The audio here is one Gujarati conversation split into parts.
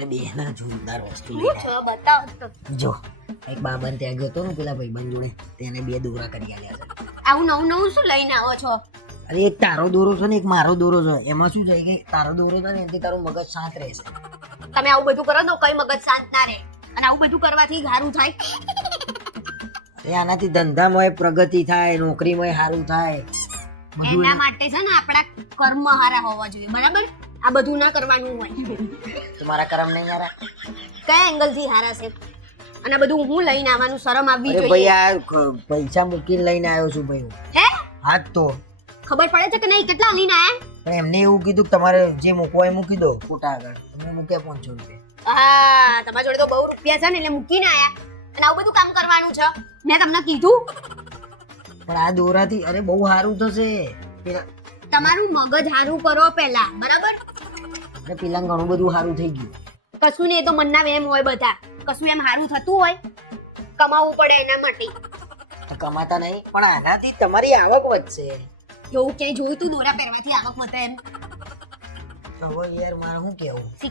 અરે બે ના જોરદાર વસ્તુ જો એક બાબન ત્યાં ગયો તો ને પેલા ભાઈબંધ જોડે તેને બે દોરા કરી આલ્યા છે આવું નવું નવું શું લઈને આવો છો અરે એક તારો દોરો છે ને એક મારો દોરો છે એમાં શું થાય કે તારો દોરો છે ને એનાથી તારો મગજ શાંત રહેશે તમે આવું બધું કરો તો કઈ મગજ શાંત ના રહે અને આવું બધું કરવાથી સારું થાય અરે આનાથી ધંધામાં પ્રગતિ થાય નોકરીમાં સારું થાય એના માટે છે ને આપણા કર્મ હારા હોવા જોઈએ બરાબર આ બધું ના કરવાનું હોય તમારા કરમ નહીં યાર કયા એંગલથી હારા છે અને બધું હું લઈને આવવાનું શરમ આવવી અરે ભાઈ આ પૈસા મૂકીને લઈને આવ્યો છું ભાઈ હે હા તો ખબર પડે છે કે નહીં કેટલા લઈને પણ એમને એવું કીધું કે તમારે જે મૂકવા એ મૂકી દો ફોટા આગળ તમને મૂક્યા પાંચસો રૂપિયા આયા તમારા જોડે તો બહુ રૂપિયા છે ને એટલે મૂકીને આયા અને આવું બધું કામ કરવાનું છે મેં તમને કીધું પણ આ દોરાથી અરે બહુ સારું થશે તમારું મગજ સારું કરો પહેલા બરાબર આપણે પેલા ઘણું બધું સારું થઈ ગયું કશું ને એ તો મનના વેમ હોય બધા કશું એમ સારું થતું હોય કમાવવું પડે એના માટે કમાતા નહીં પણ આનાથી તમારી આવક વધશે એવું ક્યાંય જોયું તું દોરા પહેરવાથી આવક વધે એમ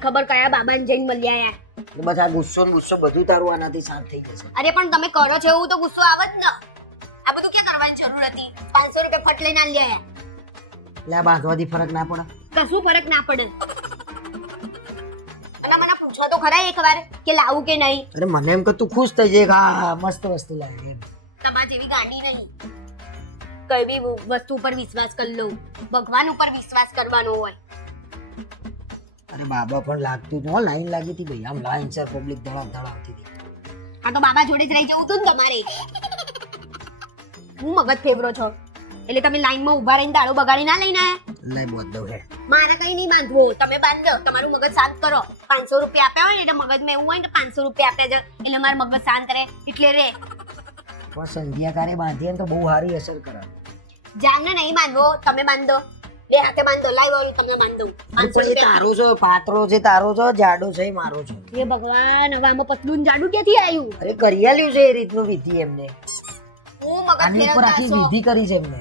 ખબર કયા બાબાને જઈને મળ્યા યાર બધા ગુસ્સો ને ગુસ્સો બધું તારું આનાથી શાંત થઈ જશે અરે પણ તમે કરો છો એવું તો ગુસ્સો આવે જ આ બધું ક્યાં કરવાની જરૂર હતી પાંચસો રૂપિયા ફટ લઈને આલ્યા યાર લે બાંધવાથી ફરક ના પડે કશું ફરક ના પડે પૂછો તો ખરા એકવાર કે લાવું કે નહીં અરે મને એમ કે તું ખુશ થઈ જઈ હા મસ્ત વસ્તુ લાવી તમાર જેવી ગાડી નહીં કઈ બી વસ્તુ ઉપર વિશ્વાસ કરી લઉં ભગવાન ઉપર વિશ્વાસ કરવાનો હોય અરે બાબા પણ લાગતું ન લાઈન લાગી હતી ભાઈ આમ લાઈન સર પબ્લિક ધડાક ધડાવતી હતી આ તો બાબા જોડે જ રહી જવું તું ને તમારે હું મગજ ફેવરો છો એટલે તમે લાઈનમાં ઊભા રહીને દાડો બગાડી ના લઈને આવ્યા લઈ બાંધો હે મારે કઈ નહીં બાંધવું તમે બાંધો તમારું મગજ શાંત કરો પાંચસો રૂપિયા આપ્યા હોય ને એટલે મગજમાં એવું હોય ને પાંચસો રૂપિયા આપ્યા છે એટલે મારું મગજ શાંત રહે એટલે રે પણ સંધ્યા બાંધીએ તો બહુ સારી અસર કરે જાનને નહીં બાંધવો તમે બાંધો બે હાથે બાંધો લાઈવ ઓલું તમને બાંધો પણ એ તારો છો પાતળો છે તારો છો જાડો છે મારો છો એ ભગવાન હવે આમાં પતલું જાડું ક્યાંથી આવ્યું અરે લ્યું છે એ રીતનું વિધિ એમને આ બધું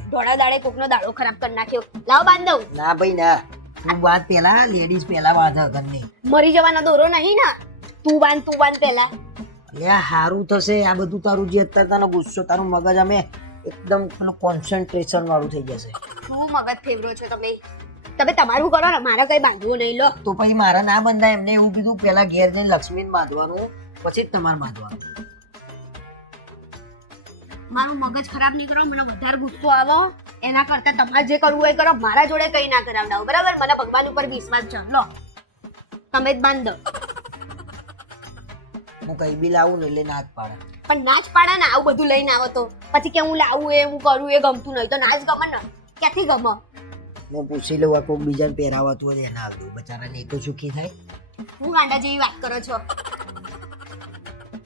તારું જે અત્યારે તારો ગુસ્સો તારું મગજ અમે એકદમ કોન્સન્ટ્રેશન વાળું થઈ જશે શું મગજ ફેરવો છો તમે તમે તમારું કરો ને મારે કઈ બાંધવું નહીં લો તો પછી મારા ના બંધાય એમને એવું કીધું પેલા ઘેર જઈને લક્ષ્મીને બાંધવાનું પછી જ તમારે બાંધવાનું મારું મગજ ખરાબ નહીં કરો મને વધારે ગુસ્સો આવો એના કરતાં તમારે જે કરવું એ કરો મારા જોડે કંઈ ના કરાવડાવો બરાબર મને ભગવાન ઉપર વિશ્વાસ છે લો તમે જ બાંધ હું કઈ બી લાવું ને એટલે ના પાડે પણ ના પાડે ને આવું બધું લઈને આવો તો પછી કે હું લાવું એ હું કરું એ ગમતું નહીં તો ના જ ગમે ને ક્યાંથી ગમે હું પૂછી લઉં આ કોઈક બીજાને પહેરાવાતું હોય એના આવતું બચારાને એ તો સુખી થાય હું ગાંડા જેવી વાત કરો છો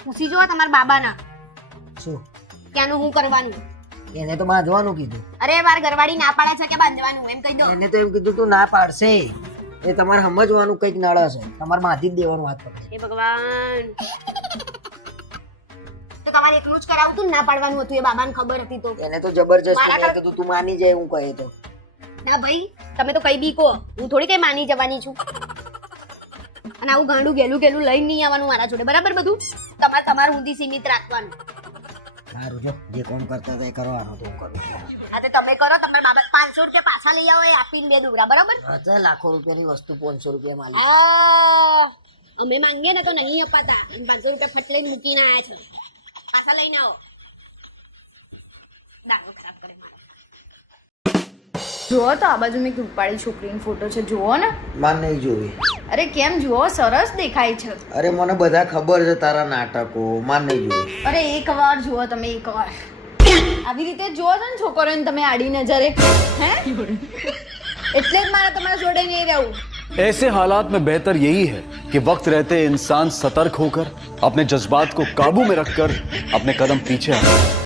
પૂછી જુઓ તમારા બાબાના શું ક્યાંનું હું કરવાનું એને તો બાંધવાનું કીધું અરે માર ઘરવાળી ના પાડે છે કે બાંધવાનું એમ કહી દો એને તો એમ કીધું તું ના પાડશે એ તમારે સમજવાનું કંઈક નળ છે તમારે બાંધી જ દેવાનું વાત પર હે ભગવાન તો તમારે એકલું જ કરાવું તું ના પાડવાનું હતું એ બાબાને ખબર હતી તો એને તો જબરજસ્ત તું તું માની જાય હું કહે તો ના ભાઈ તમે તો કઈ બી કહો હું થોડી કઈ માની જવાની છું અને આવું ગાંડું ગેલું ગેલું લઈને નહીં આવવાનું મારા જોડે બરાબર બધું તમારે તમારું ઊંધી સીમિત રાખવાનું સારું જો જે કોણ કરતા હતા એ કરવાનું તો હું કરું હા તો તમે કરો તમારે બાબત પાંચસો રૂપિયા પાછા લઈ આવો એ આપીને બે દુબરા બરાબર હા લાખો રૂપિયાની વસ્તુ પાંચસો રૂપિયા માલી અમે માંગીએ ને તો નહીં અપાતા પાંચસો રૂપિયા ફટ લઈને મૂકીને આવ્યા છે પાછા લઈને આવો દાખલો જુઓ તો આ બાજુ મેં રૂપાળી છોકરીની ફોટો છે જુઓ ને માર નહીં જોવી અરે કેમ જુઓ સરસ દેખાય છે અરે મને બધા ખબર છે તારા નાટકો માન નહીં જોવી અરે એક વાર જુઓ તમે એક વાર આવી રીતે જુઓ છો ને છોકરીઓને તમે આડી નજરે હે એટલે જ મારે તમારા જોડે નહીં રહેવું ऐसे हालात में बेहतर यही है कि वक्त रहते इंसान सतर्क होकर अपने जज्बात को काबू में रखकर अपने कदम पीछे हटाए